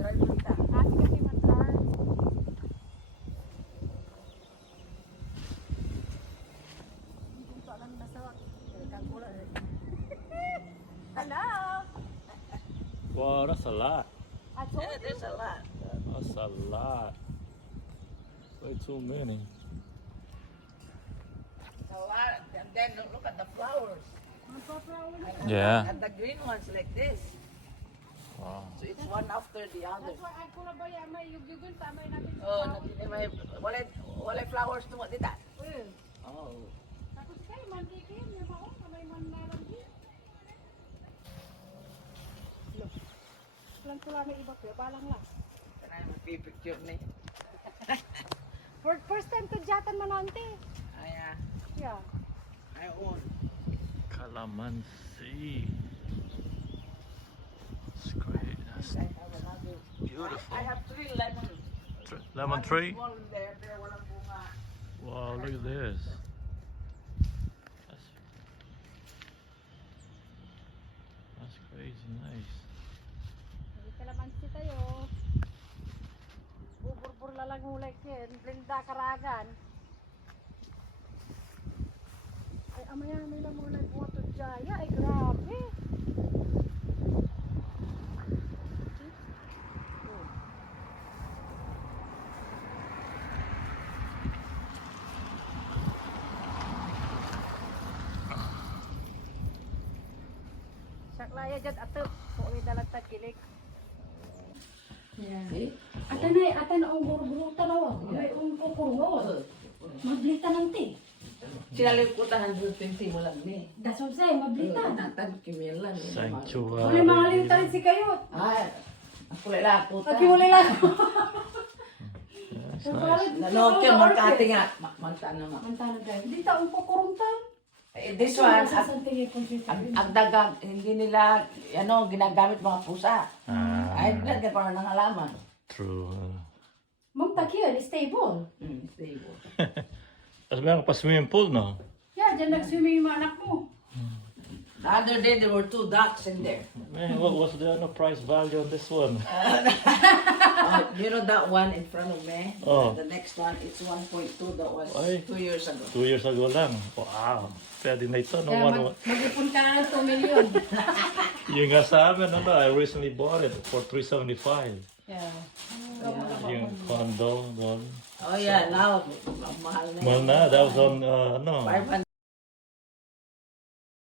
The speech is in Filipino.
Try mo kita. Kasi kasi mag-car. Hindi ko alam na sa kagula. Hello. Wow, that's a lot. I told Yeah, you. there's a lot. That's a lot. Way too many. A lot. And then look at the flowers. Yeah. And the green ones like this. Wow. So it's one after the other. That's why I kula ba ya may yugyugan tamay natin. Oh, natin may walay flowers to what did that? Eh. Oh. Tapos kay mantikin, may mao may manlalang di. Look. Plan pula may iba pero balang lang. Can I mag-picture ni? First time to jatan manante. Ay, Yeah. I own. Calamansi. That's great. That's I have another. beautiful. I have 3 lemon. Lemon tree. One there walang bunga. Wow, look at this. That's, that's crazy nice. Hindi kalamansi tayo. Bubur-bur lalang hulay kin. Brinda karagan. Ay, amaya may lang mga nagbuhat o jaya. Ay, grabe. Saklaya dyan atap. Kung dalag tagilik. See? Atan ang buru-burutan ako. May kukurwa. Mablita ng ti. Sinalip ko 120 mo lang ni. That's what I'm saying, mablita. Natag kimilan. Uli mga Sanctuary. lintarin si kayo. Ay, ako lang ako. Pagkiwalay lang. That's nice. Nanoke, magkati nga. Magtano nga. Mantana guys. Hindi taong kukuruntan. This one, Sasantingin po siya. ang dagag, hindi nila, ginagamit mga pusa. Ay, Ah, nilagyan ko na ng halaman. true. Mong takiyan, stable. Stable. Tapos meron pa swimming pool, no? Yeah, dyan nag-swimming yung mga anak mo. The other day, there were 2 ducks in there. Man, what was the price value on this one? You know that one in front of me? Oh. The next one, it's 1.2. That was Ay. 2 years ago. 2 years ago lang. Wow. Pwede na ito, no? Kaya mag-ipon ka na ng 2 million. Yung nga sa amin, ano, I recently bought it for $375. Yeah. Yung condo doon. Oh yeah, now, mahal na. Well, na, that was on, ano, 500.